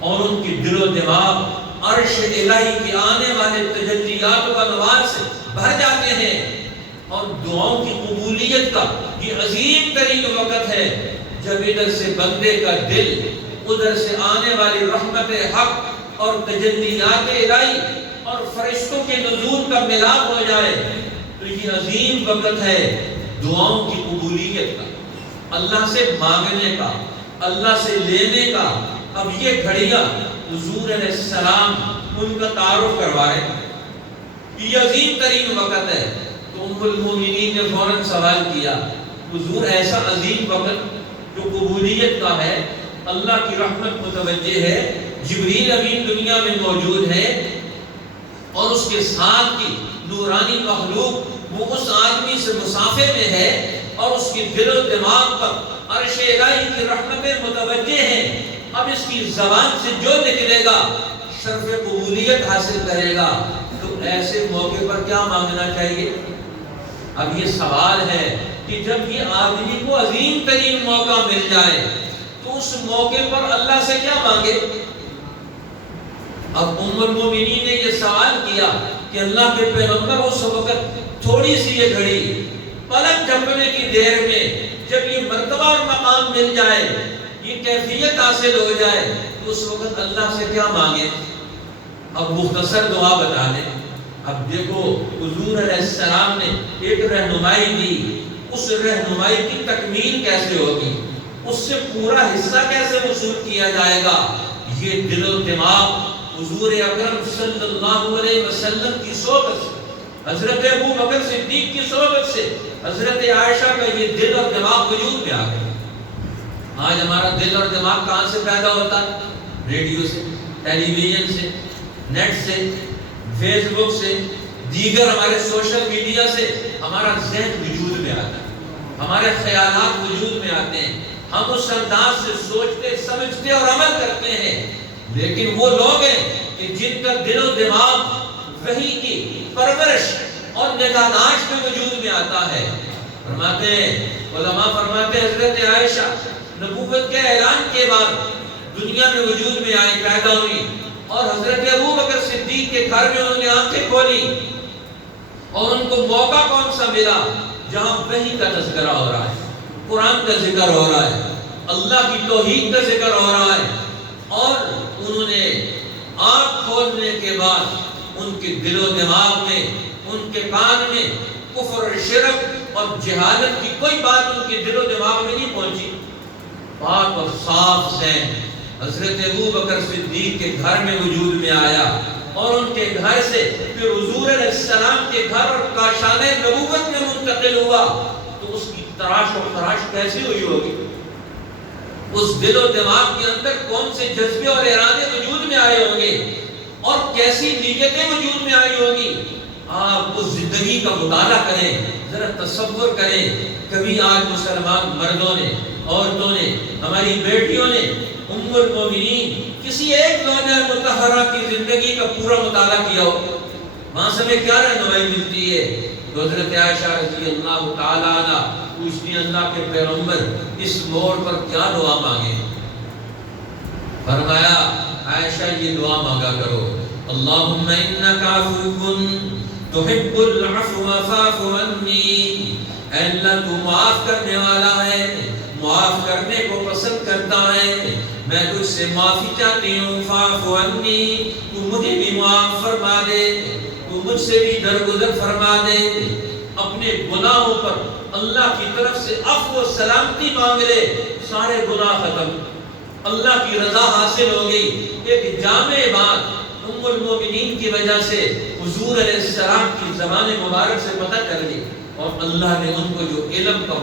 اور ان کی دل و دماغ عرش الہی کے آنے والے تجلیات و انوار سے بھر جاتے ہیں۔ اور دعاؤں کی قبولیت کا یہ عظیم ترین وقت ہے جب ادھر سے بندے کا دل ادھر سے آنے والی رحمت حق اور تجلیات الہی اور فرشتوں کے نزول کا ملاپ ہو جائے، تو یہ عظیم وقت ہے دعاؤں کی قبولیت کا، اللہ سے مانگنے کا، اللہ سے لینے کا۔ اب یہ گھڑیاں حضور علیہ السلام ان کا تعارف کروا رہے ہیں، یہ عظیم ترین وقت ہے۔ تو ام المومنین نے فوراً سوال کیا، حضور ایسا عظیم وقت جو قبولیت کا ہے، اللہ کی رحمت متوجہ ہے، جبریل امین دنیا میں موجود ہے، اور اس کے ساتھ کی نورانی مخلوق وہ اس آدمی سے مسافے میں ہے، اور اس کی دل و دماغ پر عرش الہی کی رحمتیں متوجہ ہیں، اب اس کی زبان سے جو نکلے گا شرف قبولیت حاصل کرے گا۔ تو ایسے موقع پر کیا مانگنا چاہیے؟ اب یہ سوال ہے کہ جب یہ آدمی کو عظیم ترین موقع مل جائے تو اس موقع پر اللہ سے کیا مانگے؟ اب ام المومنین نے یہ سوال کیا کہ اللہ کے پیغمبر اس وقت تھوڑی سی یہ گھڑی پلک جھپکنے کی دیر میں جب یہ مرتبہ اور مقام مل جائے، یہ کیفیت حاصل ہو جائے، تو اس وقت اللہ سے کیا مانگے؟ اب مختصر دعا بتا دیں۔ اب دیکھو حضور علیہ السلام نے ایک رہنمائی دی، اس رہنمائی کی تکمیل کیسے ہوگی، اس سے پورا حصہ کیسے وصول کیا جائے گا؟ یہ دل و دماغ حضور اکرم صلی اللہ علیہ وسلم کی صحبت سے، حضرت ابو بکر صدیق کی صحبت سے، حضرت عائشہ کا یہ دل اور دماغ وجود میں آ گئے۔ آج ہمارا دل اور دماغ کہاں سے پیدا ہوتا ہے؟ ریڈیو سے، ٹیلی ویژن سے، نیٹ سے، فیس بک سے، دیگر ہمارے سوشل میڈیا سے ہمارا ذہن وجود میں آتا ہے، ہمارے خیالات وجود میں آتے ہیں، ہم اس انداز سے سوچتے سمجھتے اور عمل کرتے ہیں۔ لیکن وہ لوگ ہیں کہ جن کا دل و دماغ وحی کی پرورش اور نگہداشت میں وجود میں آتا ہے۔ فرماتے ہیں علماء، فرماتے ہیں حضرت عائشہ نبوت کے اعلان کے بعد دنیا میں وجود میں آئی، پیدا ہوئی، اور حضرت ابو بکر صدیق کے گھر میں انہوں نے آنکھیں کھولی، اور ان کو موقع کون سا ملا؟ جہاں وحی کا تذکرہ ہو رہا ہے، قرآن کا ذکر ہو رہا ہے، اللہ کی توحید کا ذکر ہو رہا ہے، اور انہوں نے آنکھ کھولنے کے بعد ان کے دل و دماغ میں، ان کے کان میں کفر اور شرک اور جہالت کی کوئی بات ان کے دل و دماغ میں نہیں پہنچی۔ پاک اور صاف ذہن حضرت ابو بکر صدیق کے گھر میں وجود میں آیا، اور ان کے گھر سے پھر حضور علیہ السلام کے گھر اور کاشان نبوت میں منتقل ہوا، تو اس کی تراش و خراش کیسی ہوئی ہوگی؟ اس دل و دماغ کے اندر کون سے جذبے اور ارادے وجود میں آئے ہوں گے، اور کیسی نیتیں وجود میں آئی ہوگی؟ آپ اس زندگی کا مطالعہ کریں، ذرا تصور کریں۔ کبھی آج مسلمان مردوں نے، عورتوں نے، ہماری بیٹیوں نے، ام المومنین کسی ایک زوجہ مطہرہ کی زندگی کا پورا مطالعہ کیا ہو، وہاں سے ہمیں کیا رہنمائی ملتی ہے؟ تو حضرت عائشہ رضی اللہ تعالیٰ عنہ پوچھتی ہیں اللہ کے پیغمبر اس موڑ پر کیا دعا مانگے؟ فرمایا عائشہ یہ دعا مانگا کرو، اللہم انکا عفو تحب العفو فاعف عنی، اے اللہ تو معاف کرنے والا ہے، معاف کرنے کو پسند کرتا ہے، میں تجھ سے معافی چاہتی ہوں، فاعف عنی، تو مجھے بھی معاف فرما دے، تو مجھ سے بھی درگزر فرما دے۔ اپنے گناہوں پر اللہ کی طرف سے عفو و سلامتی مانگ لے، سارے گناہ ختم، اللہ کی رضا حاصل ہو گئی۔ ایک جامع بات ام المومنین کی وجہ سے حضور علیہ السلام کی زبان مبارک سے پتہ چل گئی، اور اللہ نے ان کو جو علم کا